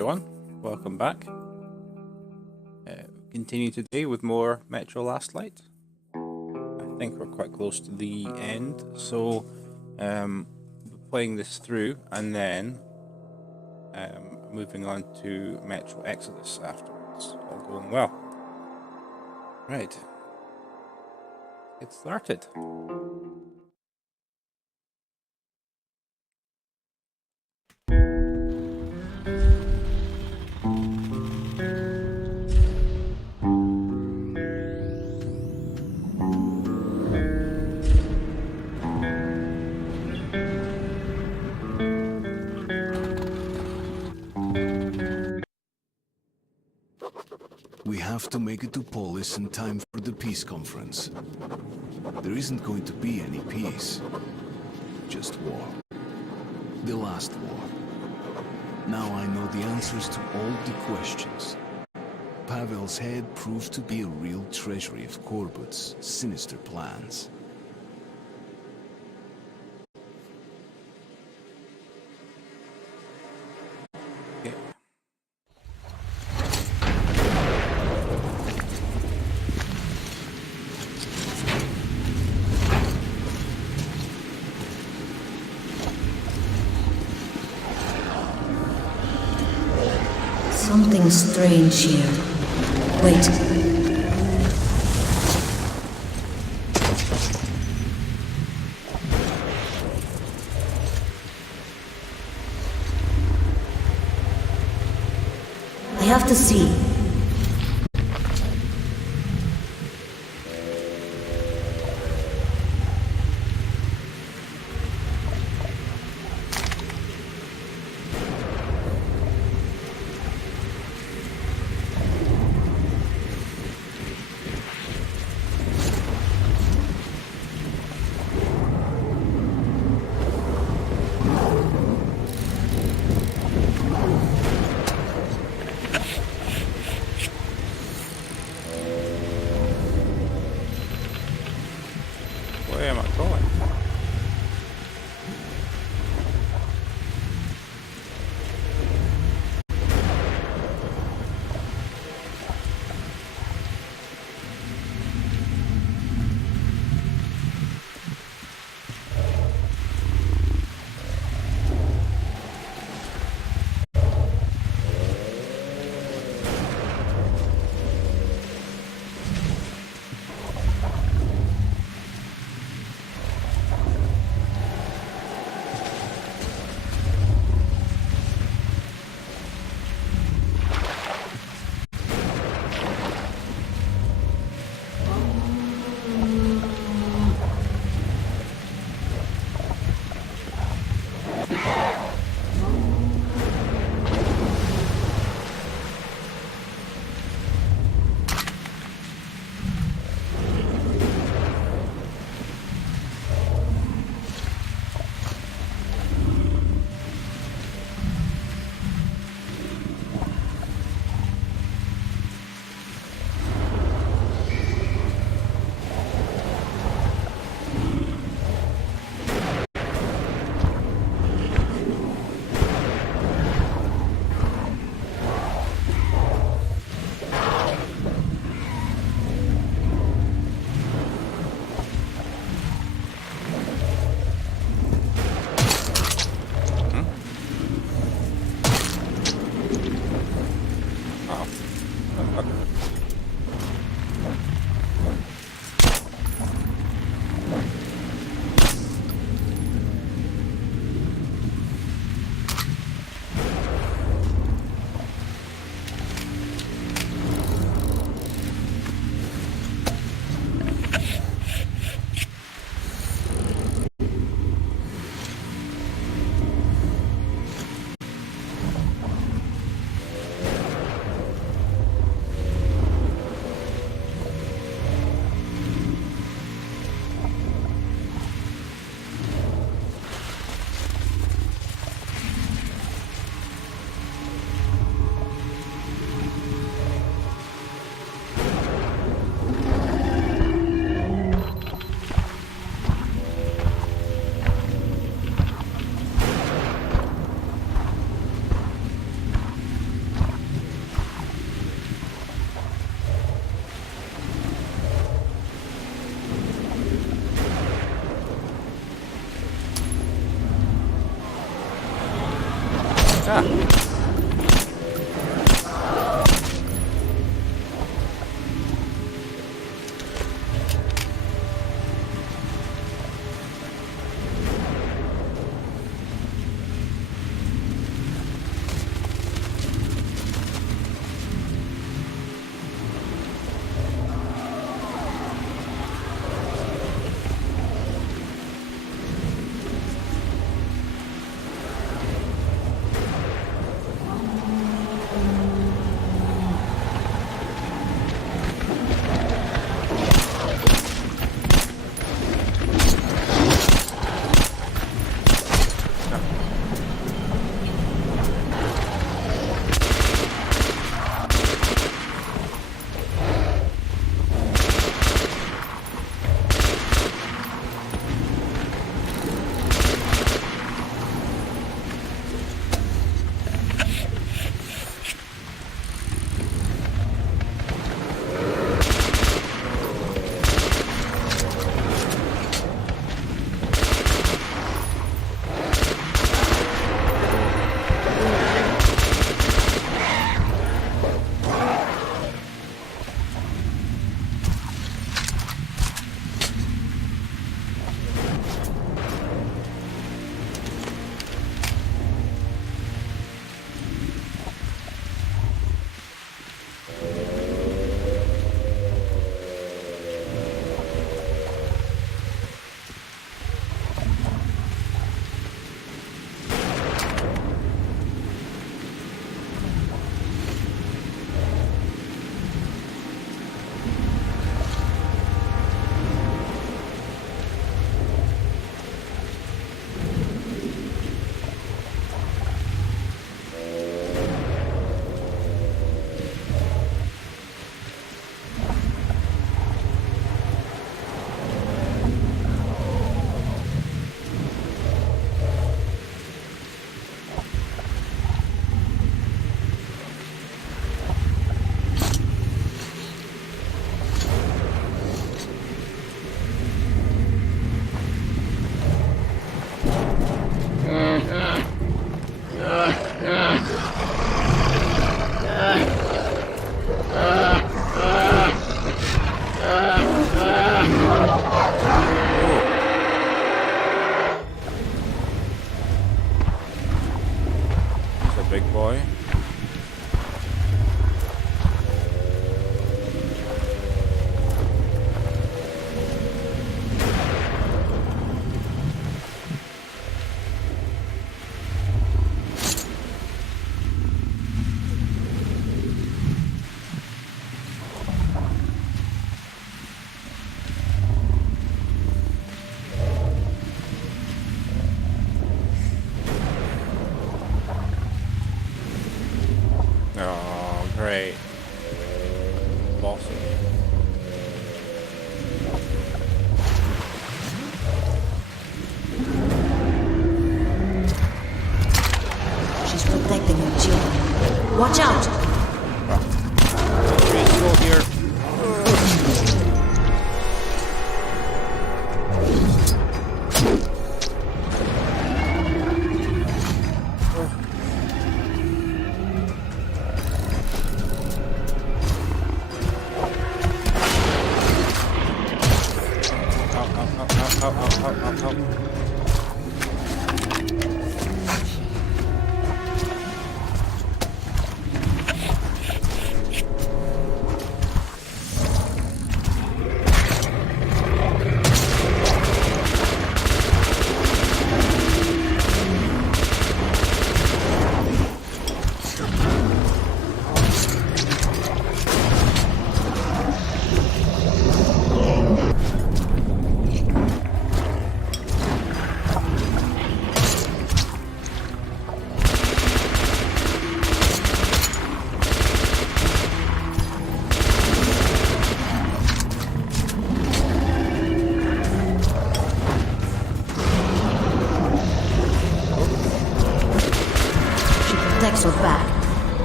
Everyone, welcome back. Continue today with more Metro Last Light. I think we're quite close to the end, so playing this through and then moving on to Metro Exodus afterwards. All going well. Right, get started. We have to make it to Polis in time for the peace conference. There isn't going to be any peace. Just war. The last war. Now I know the answers to all the questions. Pavel's head proves to be a real treasury of Korbut's sinister plans. Something strange here. Wait. I have to see. Oh, great. Awesome. She's protecting her children. Watch out! Very slow here. Help. Protects her back.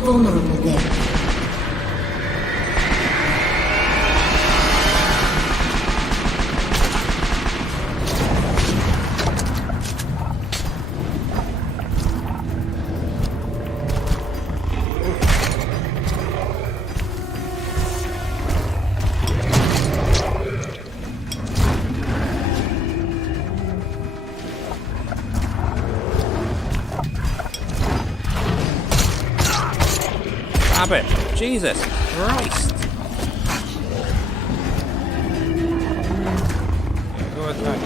Vulnerable there. Grab it! Jesus Christ! Yeah, go attack.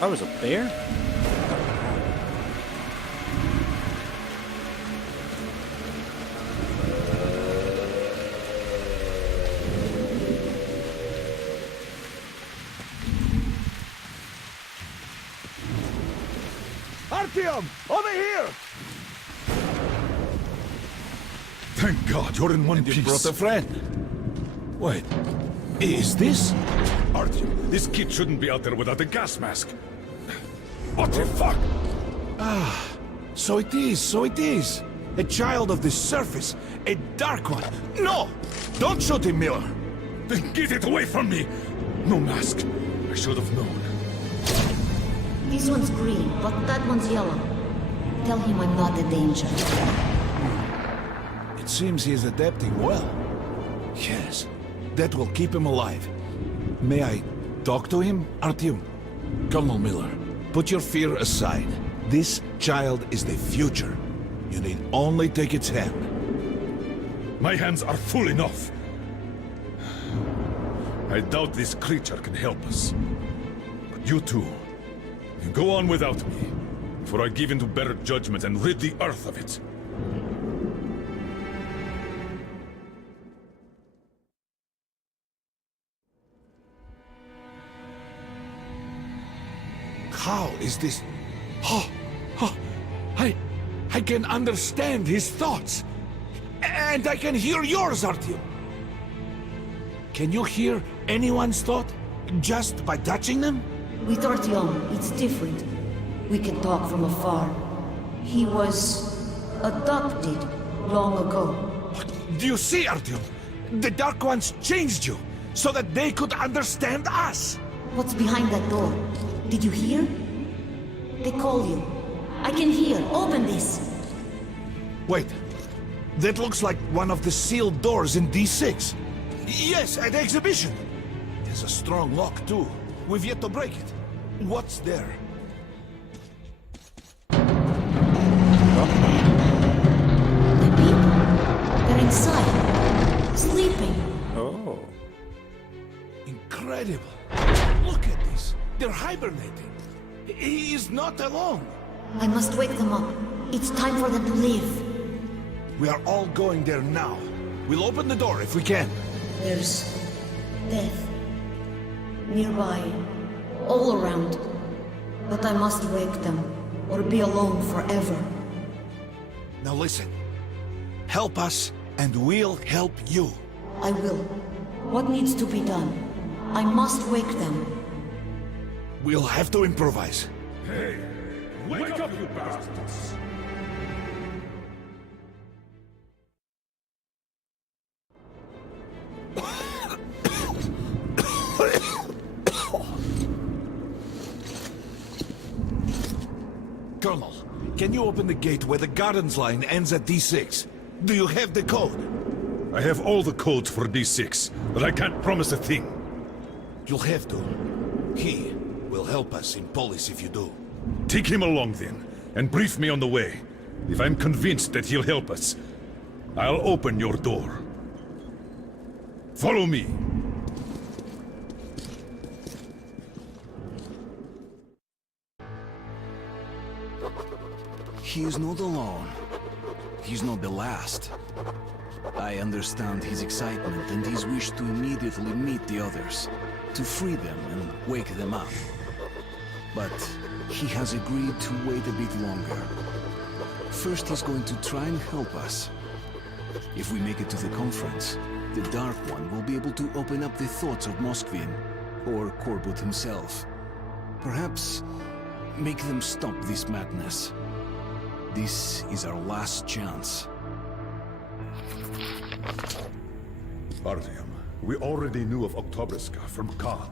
That was a bear? Artyom! Over here! Thank God you're in one piece. You brought a friend. Wait, Is this? Artyom, this kid shouldn't be out there without a gas mask. What the fuck? So it is. A child of the surface. A dark one. No! Don't shoot him, Miller. Then get it away from me! No mask. I should have known. This one's green, but that one's yellow. Tell him I'm not a danger. It seems he is adapting well. Yes, that will keep him alive. May I talk to him, Artyom? Colonel Miller, put your fear aside. This child is the future. You need only take its hand. My hands are full enough. I doubt this creature can help us. But you two, you go on without me, before I give in to better judgment and rid the Earth of it. How is this? I can understand his thoughts. And I can hear yours, Artyom. Can you hear anyone's thought? Just by touching them? With Artyom, it's different. We can talk from afar. He was adopted long ago. Do you see, Artyom? The Dark Ones changed you, so that they could understand us. What's behind that door? Did you hear? They call you. I can hear. Open this. Wait. That looks like one of the sealed doors in D6. Yes, at the exhibition. There's a strong lock, too. We've yet to break it. What's there? The people. They're inside. Sleeping. Oh. Incredible. Look at this. They're hibernating. He is not alone. I must wake them up. It's time for them to live. We are all going there now. We'll open the door if we can. There's death nearby, all around. But I must wake them, or be alone forever. Now listen. Help us, and we'll help you. I will. What needs to be done? I must wake them. We'll have to improvise. Hey, wake up, you bastards! Colonel, can you open the gate where the Gardens line ends at D6? Do you have the code? I have all the codes for D6, but I can't promise a thing. You'll have to. He will help us in Polis if you do. Take him along then, and brief me on the way. If I'm convinced that he'll help us, I'll open your door. Follow me. He is not alone. He's not the last. I understand his excitement and his wish to immediately meet the others, to free them and wake them up. But he has agreed to wait a bit longer. First, he's going to try and help us. If we make it to the conference, the Dark One will be able to open up the thoughts of Moskvin, or Korbut himself. Perhaps make them stop this madness. This is our last chance. Artyom, we already knew of Oktoberska from Khan.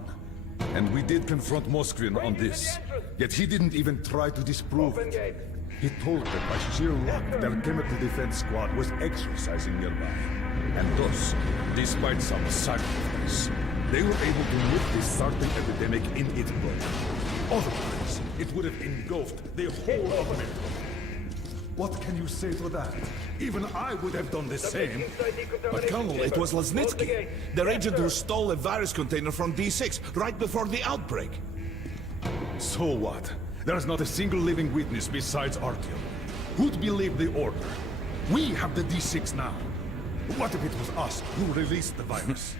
And we did confront Moskvin on this. Yet he didn't even try to disprove it. He told that by sheer luck, their chemical defense squad was exercising nearby. And thus, despite some sacrifice, they were able to nip the starting epidemic in its bud. Otherwise, it would have engulfed the whole of America. What can you say to that? Even I would have done the same. But Colonel, it was Lesnitsky, the agent who stole a virus container from D6 right before the outbreak. So what? There's not a single living witness besides Artyom. Who'd believe the order? We have the D6 now. What if it was us who released the virus?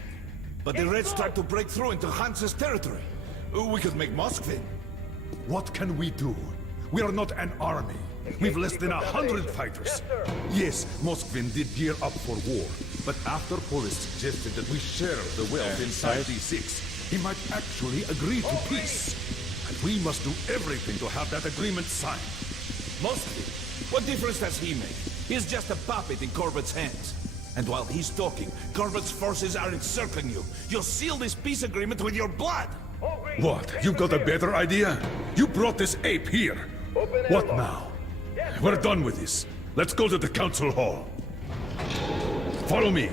But the Reds tried to break through into Hansa's territory. We could make Moskvin. What can we do? We are not an army. We've less than 100 fighters. Yes, Moskvin did gear up for war. But after Polis suggested that we share the wealth inside D6, he might actually agree to peace. And we must do everything to have that agreement signed. Moskvin? What difference does he make? He's just a puppet in Corbett's hands. And while he's talking, Corbett's forces are encircling you. You'll seal this peace agreement with your blood! What? You've got a better idea? You brought this ape here. What now? We're done with this. Let's go to the council hall. Follow me.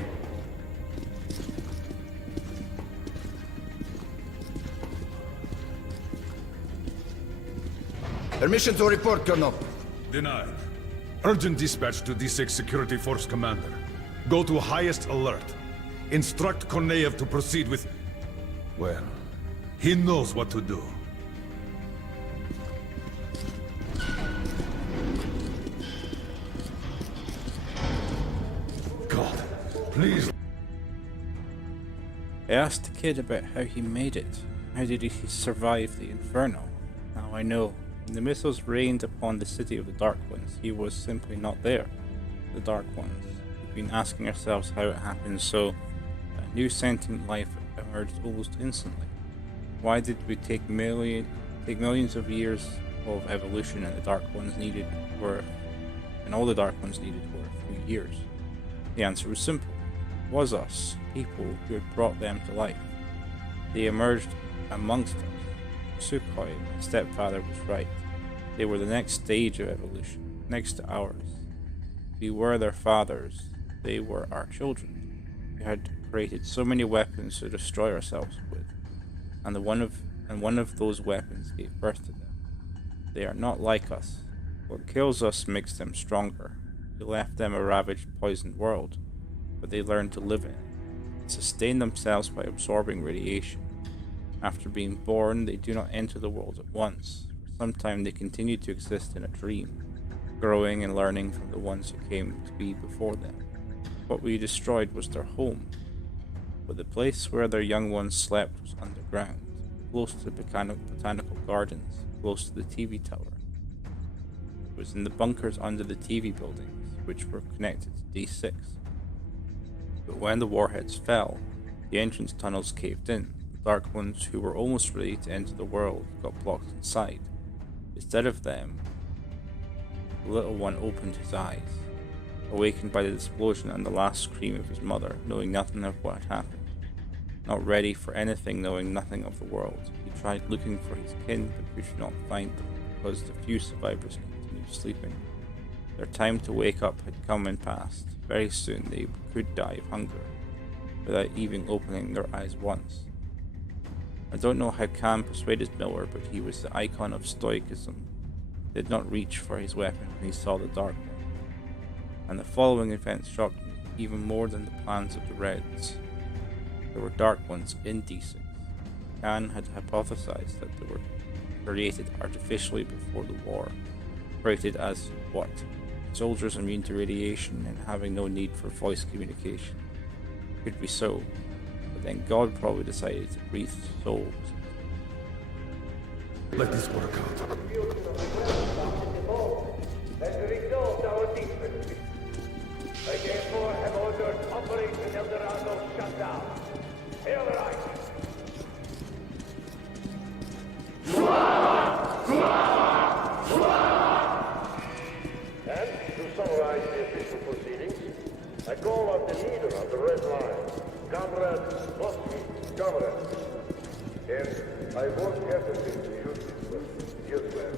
Permission to report, Colonel. Denied. Urgent dispatch to D6 Security Force Commander. Go to highest alert. Instruct Korneyev to proceed with... Well, he knows what to do. God, please... I asked the kid about how he made it. How did he survive the Inferno? Now I know. When the missiles rained upon the city of the Dark Ones, he was simply not there. The Dark Ones. We've been asking ourselves how it happened so a new sentient life emerged almost instantly. Why did we take millions of years of evolution and the Dark Ones needed all the Dark Ones needed were a few years? The answer was simple. It was us, people who had brought them to life. They emerged amongst us. Sukhoi, my stepfather, was right. They were the next stage of evolution, next to ours. We were their fathers. They were our children. We had created so many weapons to destroy ourselves with, and one of those weapons gave birth to them. They are not like us. What kills us makes them stronger. We left them a ravaged, poisoned world, but they learned to live in it, and sustain themselves by absorbing radiation. After being born, they do not enter the world at once. For some time they continue to exist in a dream, growing and learning from the ones who came to be before them. What we destroyed was their home, but the place where their young ones slept was underground, close to the botanical gardens, close to the TV tower. It was in the bunkers under the TV buildings, which were connected to D6. But when the warheads fell, the entrance tunnels caved in. Dark Ones who were almost ready to enter the world got blocked inside. Instead of them, the little one opened his eyes, awakened by the explosion and the last scream of his mother, knowing nothing of what had happened. Not ready for anything, knowing nothing of the world. He tried looking for his kin, but could not find them, because the few survivors continued sleeping. Their time to wake up had come and passed. Very soon they could die of hunger, without even opening their eyes once. I don't know how Khan persuaded Miller, but he was the icon of stoicism. He did not reach for his weapon when he saw the Dark One. And the following events shocked me, even more than the plans of the Reds. There were Dark Ones in D6. Khan had hypothesized that they were created artificially before the war. Created as what? Soldiers immune to radiation and having no need for voice communication. Could be so. Then God probably decided to breathe souls. Let this work out. As a result, our defense. I therefore have ordered Operation Eldorado shut down. Hail right! And to summarize the official proceedings, I call on the leader of the Red Line, Comrade Moskvin, comrade. And I won't hesitate to use this weapon. Yes, ma'am.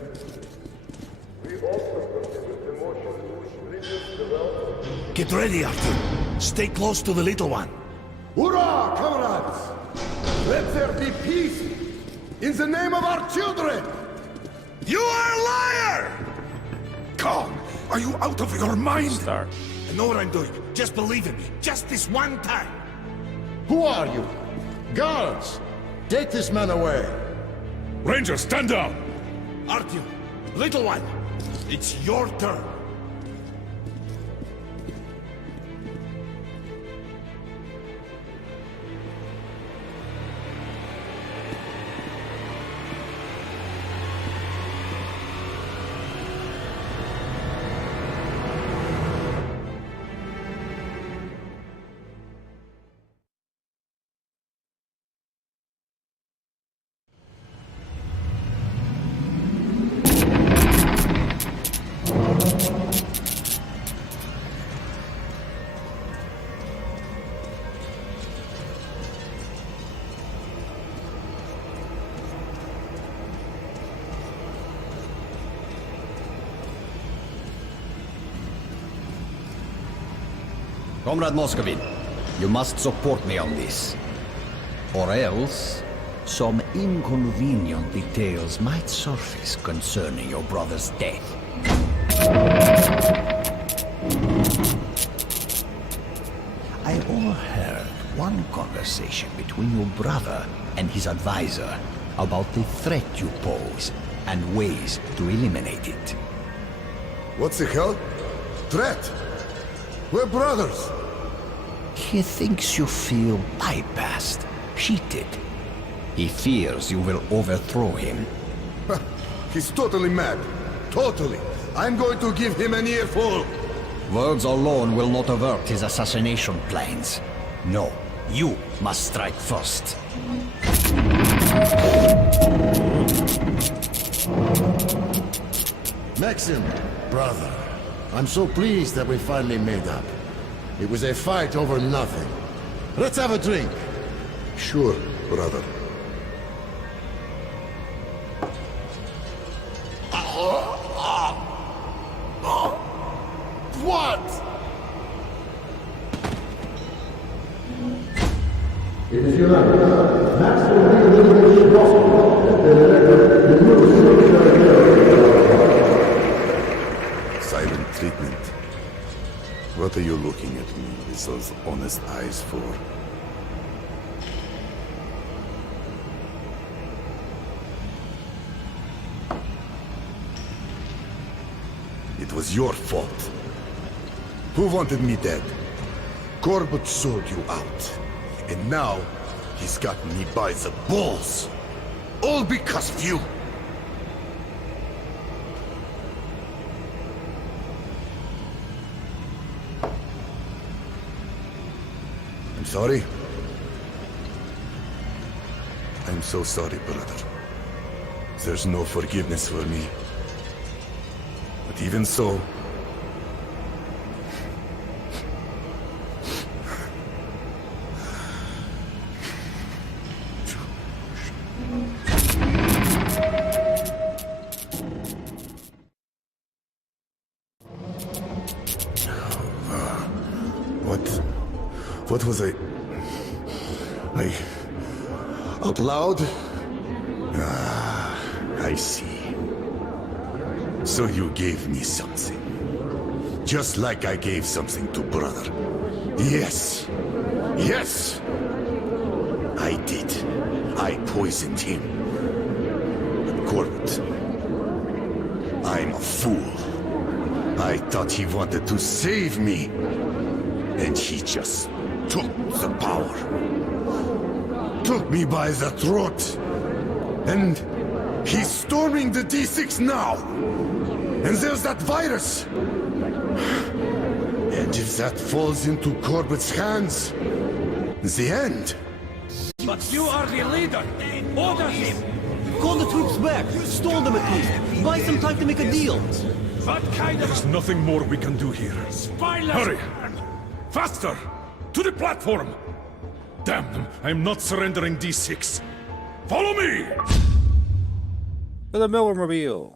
We also consider the motion which previous development. Get ready, Arthur. Stay close to the little one. Hurrah, comrades! Let there be peace in the name of our children! You are a liar! God, are you out of your mind? Start. I know what I'm doing. Just believe in me. Just this one time. Who are you? Guards! Take this man away. Ranger, stand down! Artyom, little one, it's your turn. Comrade Moscovin, you must support me on this. Or else, some inconvenient details might surface concerning your brother's death. I overheard one conversation between your brother and his advisor about the threat you pose and ways to eliminate it. What the hell? Threat? We're brothers. He thinks you feel bypassed, cheated. He fears you will overthrow him. He's totally mad. Totally. I'm going to give him an earful. Words alone will not avert his assassination plans. No, you must strike first. Maxim, brother, I'm so pleased that we finally made up. It was a fight over nothing. Let's have a drink. Sure, brother. What? Silent treatment. What are you looking at me with those honest eyes for? It was your fault. Who wanted me dead? Corbett sold you out. And now, he's got me by the balls. All because of you. I'm sorry. I'm so sorry, brother. There's no forgiveness for me. But even so... What was I... Out loud? Ah, I see. So you gave me something. Just like I gave something to brother. Yes. Yes! I did. I poisoned him. But Corbett... I'm a fool. I thought he wanted to save me. And he just took the power. Took me by the throat. And he's storming the D6 now. And there's that virus. And if that falls into Corbett's hands, the end. But you are the leader. Order him. Call the troops back. Stall them at least. Buy some time to make a deal. What kind of... There's nothing more we can do here. Spineless... Hurry! Faster! To the platform! Damn them, I'm not surrendering D6. Follow me! To the Millermobile.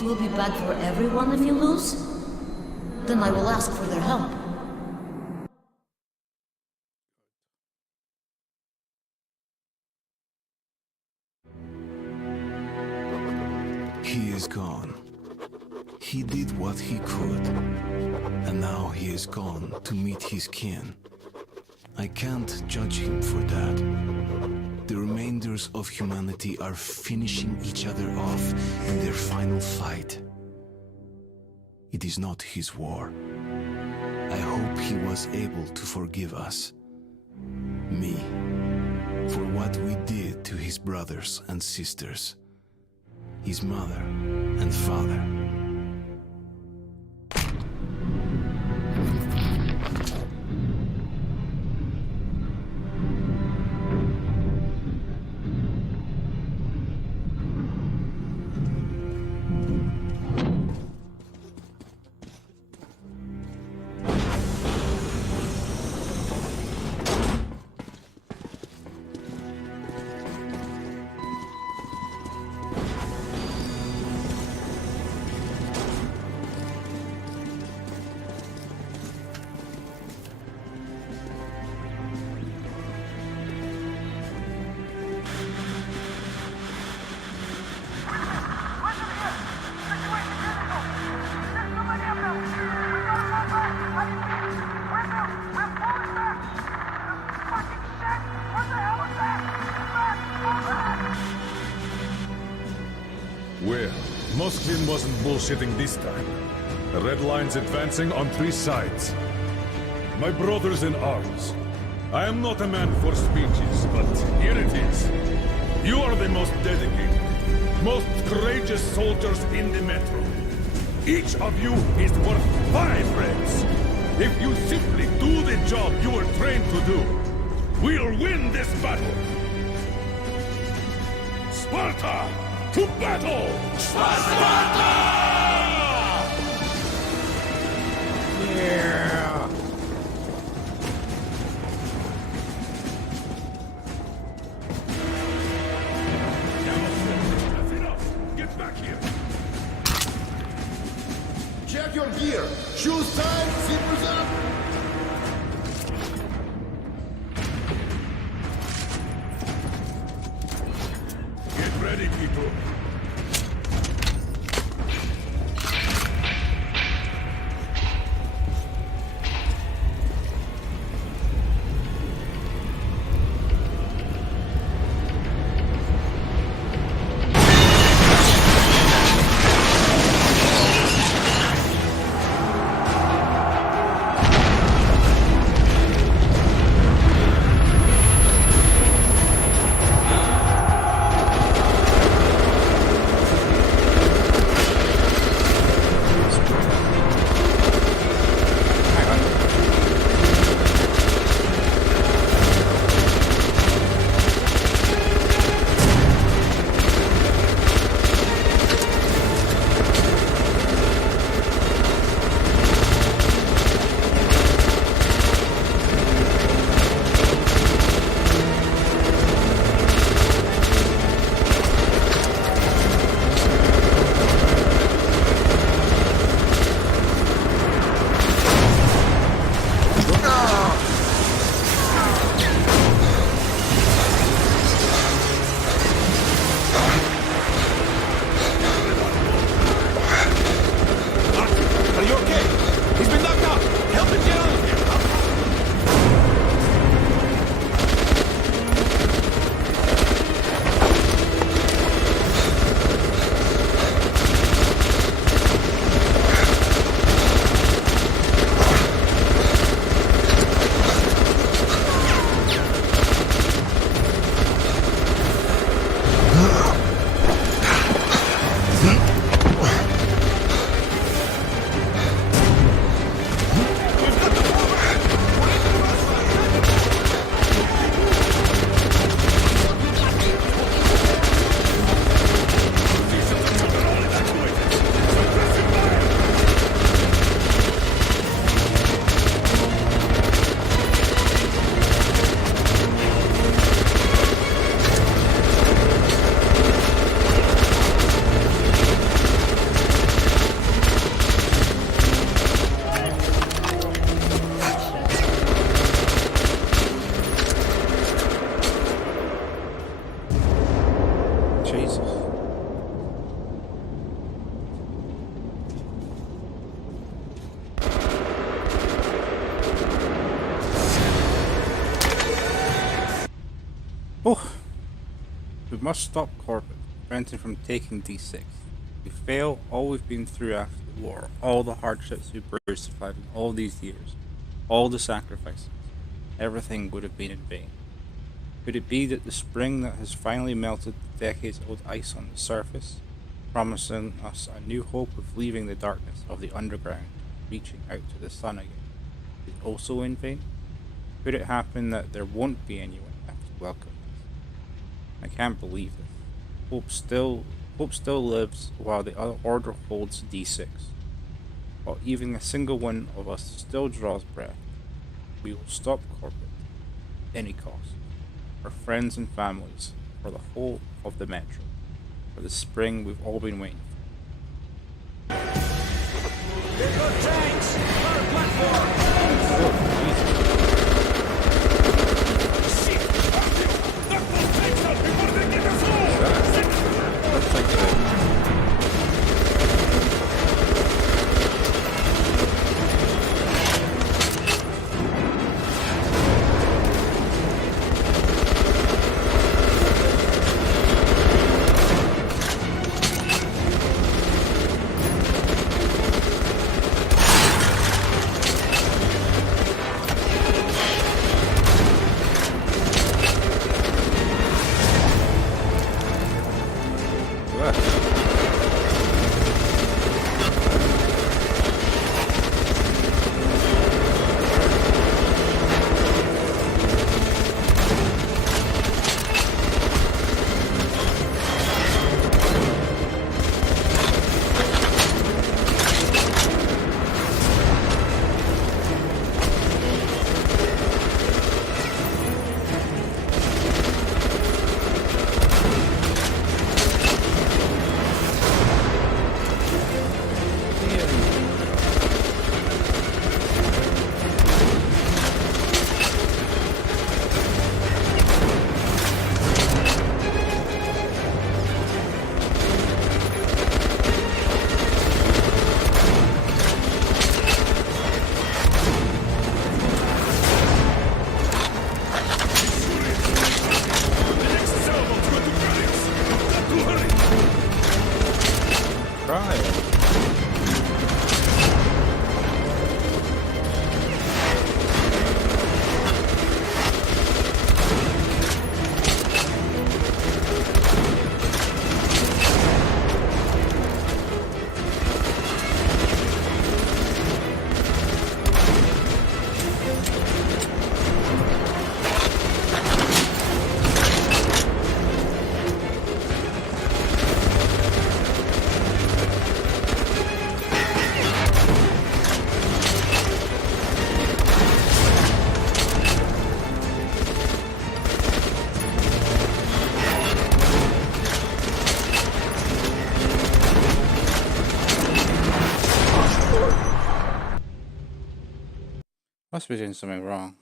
it will be bad for everyone if you lose? Then I will ask for their help. He is gone. He did what he could. And now he is gone to meet his kin. I can't judge him for that. The remainders of humanity are finishing each other off in their final fight. It is not his war. I hope he was able to forgive us. Me. For what we did to his brothers and sisters. His mother and father. Well, Moskvin wasn't bullshitting this time. The red line's advancing on 3 sides. My brothers in arms, I am not a man for speeches, but here it is. You are the most dedicated, most courageous soldiers in the Metro. Each of you is worth 5 reds. If you simply do the job you were trained to do, we'll win this battle. Sparta! To battle! Sparta! Yeah. That's enough! Get back here! Check your gear. Shoes tied, zippers up. Get ready, people. We must stop Corbett, prevent him from taking D6. If we fail, all we've been through after the war, all the hardships we survived in all these years, all the sacrifices, everything would have been in vain. Could it be that the spring that has finally melted the decades-old ice on the surface, promising us a new hope of leaving the darkness of the underground, reaching out to the sun again, is also in vain? Could it happen that there won't be anyone left to welcome us? I can't believe this. Hope still lives while the other order holds D6. While even a single one of us still draws breath, we will stop Corbett at any cost. Our friends and families, for the whole of the metro, for the spring we've all been waiting for. They've got tanks! Our platform! Shit! Knock those tanks out before they get us all! Looks like the must be doing something wrong.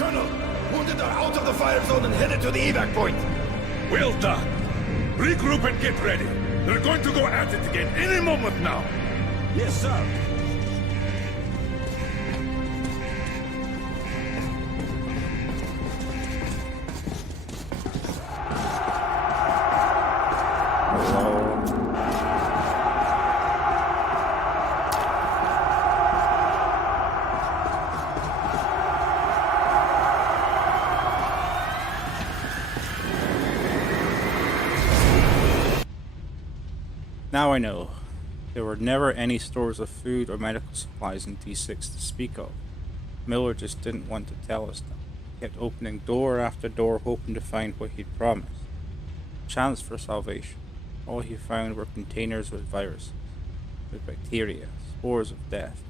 Colonel, wounded are out of the fire zone and headed to the evac point. Well done. Regroup and get ready. They're going to go at it again any moment now. Yes, sir. Now I know. There were never any stores of food or medical supplies in D6 to speak of. Miller just didn't want to tell us them. He kept opening door after door, hoping to find what he'd promised. Chance for salvation. All he found were containers with viruses, with bacteria, spores of death.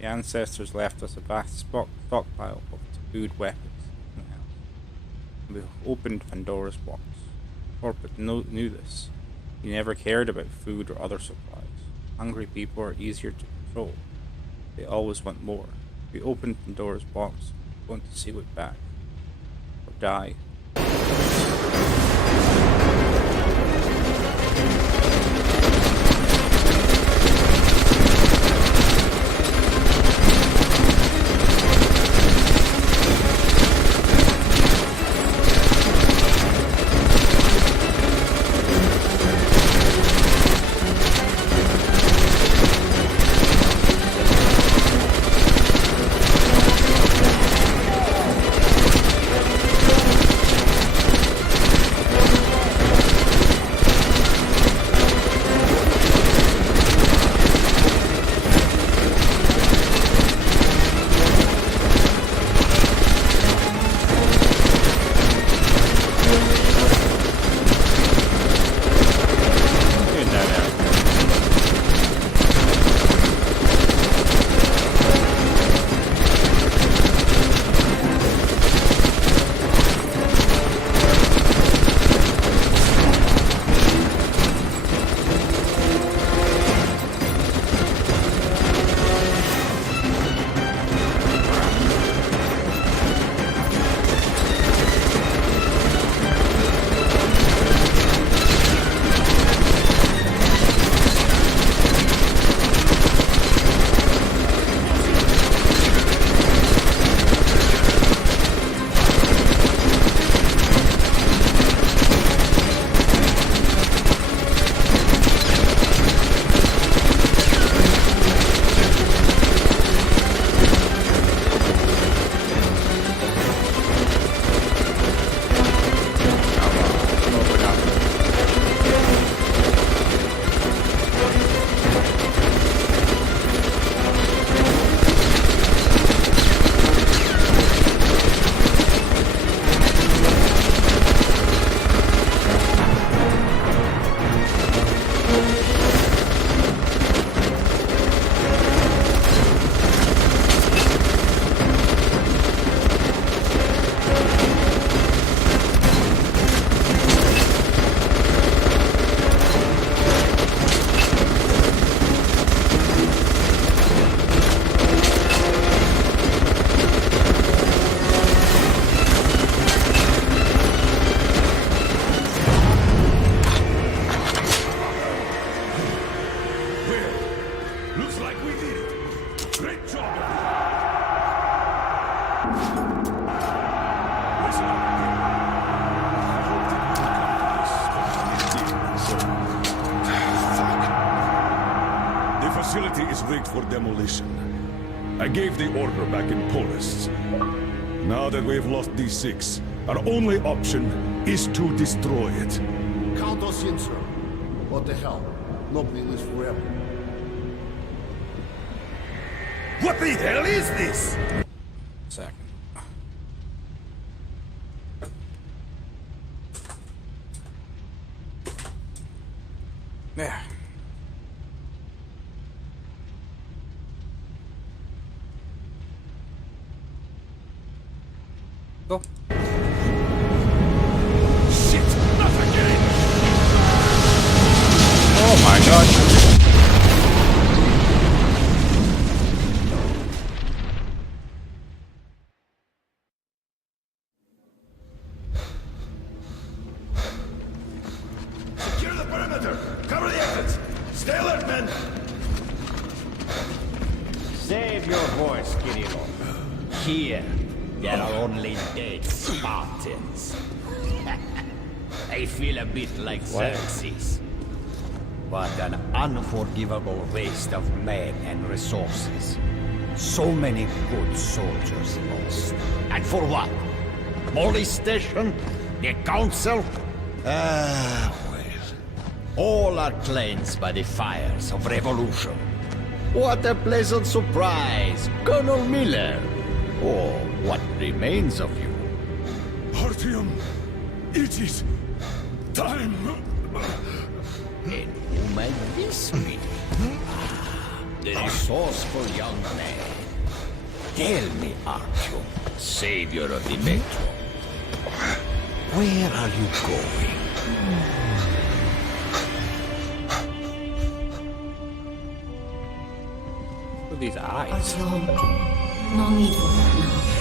The ancestors left us a vast stockpile of tabooed weapons and else. We opened Pandora's box. Corbett knew this. He never cared about food or other supplies. Hungry people are easier to control. They always want more. We opened Pandora's box, going to seal it back. Or die. facility is rigged for demolition. I gave the order back in Polis. Now that we've lost D6, our only option is to destroy it. Count us in, sir. What the hell? Nobody lives forever. What the hell is this? Second. There. Go. Shit! Not again! Oh my gosh. Sailormen! Save your voice, Kirillov. Here, there are only dead Spartans. I feel a bit like Xerxes. What an unforgivable waste of men and resources. So many good soldiers lost. And for what? Molestation? The council? Well. All are cleansed by the fires of revolution. What a pleasant surprise, Colonel Miller. Or what remains of you. Artyom, it is time. And who might this be? The resourceful young man. Tell me, Artyom, savior of the Metro. Where are you going? Look at these eyes. Artyom, no need for that now.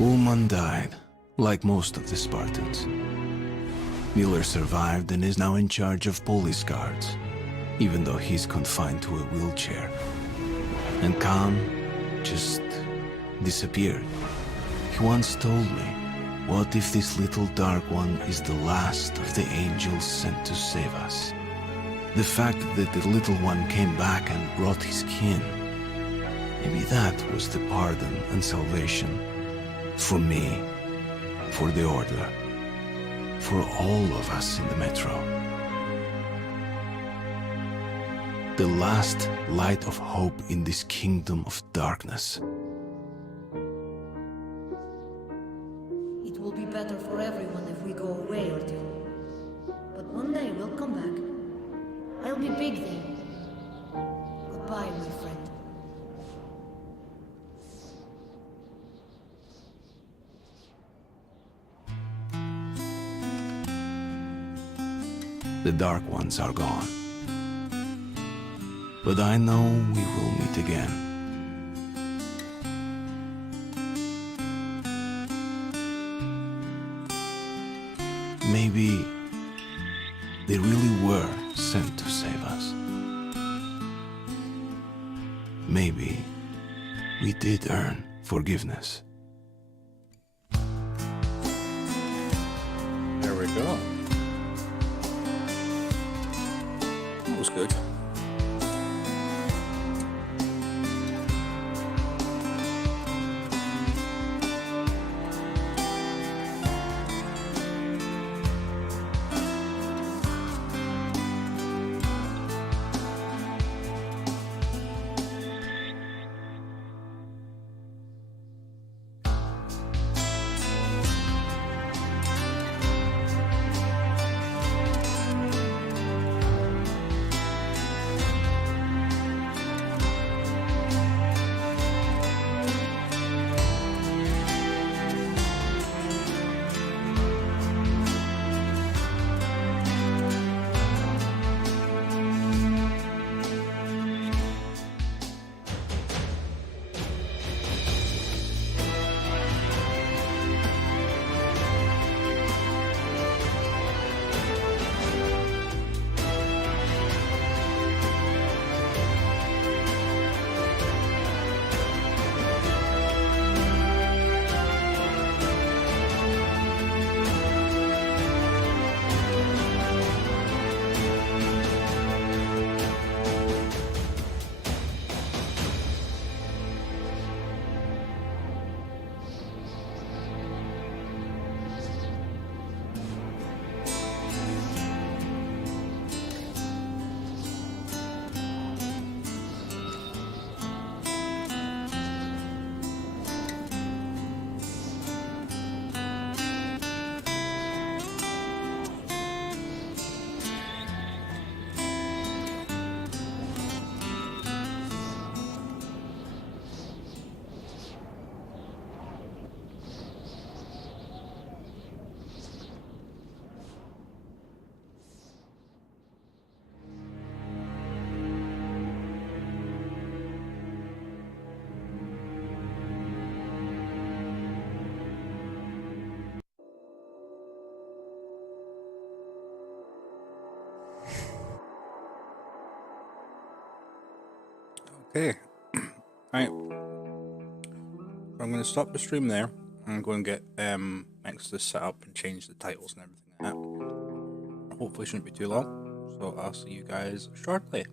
Ullman died, like most of the Spartans. Miller survived and is now in charge of police guards, even though he's confined to a wheelchair. And Khan just disappeared. He once told me, what if this little Dark One is the last of the angels sent to save us? The fact that the little one came back and brought his kin, maybe that was the pardon and salvation. For me, for the Order, for all of us in the Metro. The last light of hope in this kingdom of darkness. It will be better for everyone if we go away, Artyom. But one day we'll come back. I'll be big then. Goodbye, my friend. The Dark Ones are gone. But I know we will meet again. Maybe they really were sent to save us. Maybe we did earn forgiveness. There we go. That was good. Okay. Right. I'm going to stop the stream there. I'm going to get Exodus set up and change the titles and everything like that. Hopefully it shouldn't be too long. So I'll see you guys shortly.